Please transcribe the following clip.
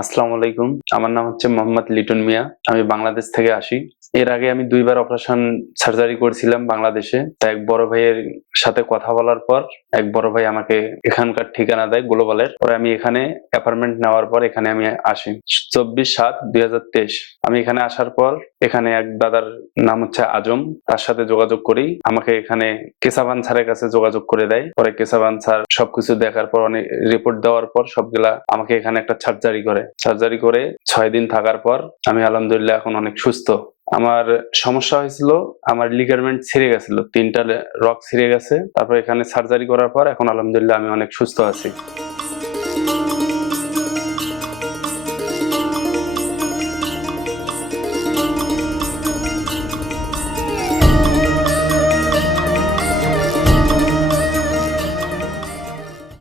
আসসালামু আলাইকুম। আমার নাম হচ্ছে মোহাম্মদ লিটন মিয়া। আমি বাংলাদেশ থেকে আসি। এর আগে আমি ২ বার অপারেশন সার্জারি করেছিলাম বাংলাদেশে। তা এক বড় ভাইয়ের সাথে কথা বলার পর এক বড় ভাই আমাকে এখানকার ঠিকানা দেয় গ্লোবালের। পরে আমি এখানে অ্যাপার্টমেন্ট নেওয়ার পর এখানে আমি আসি ২৪/৭/২০২৩। আমি এখানে আসার পর এখানে এক দাদার নাম হচ্ছে আজম, তার সাথে যোগাযোগ করি। আমাকে এখানে কেসাভান স্যারের কাছে যোগাযোগ করে দেয়। পরে কেসাভান স্যার সবকিছু দেখার পর অনেক রিপোর্ট দেওয়ার পর সবগুলা আমাকে এখানে একটা সার্জারি করে ৬ দিন থাকার পর আমি আলহামদুলিল্লাহ এখন অনেক সুস্থ। আমার সমস্যা হয়েছিল, আমার লিগামেন্ট ছিঁড়ে গেছিল, ৩টা রক ছিঁড়ে গেছে। তারপর এখানে সার্জারি করার পর এখন আলহামদুলিল্লাহ আমি অনেক সুস্থ আছি।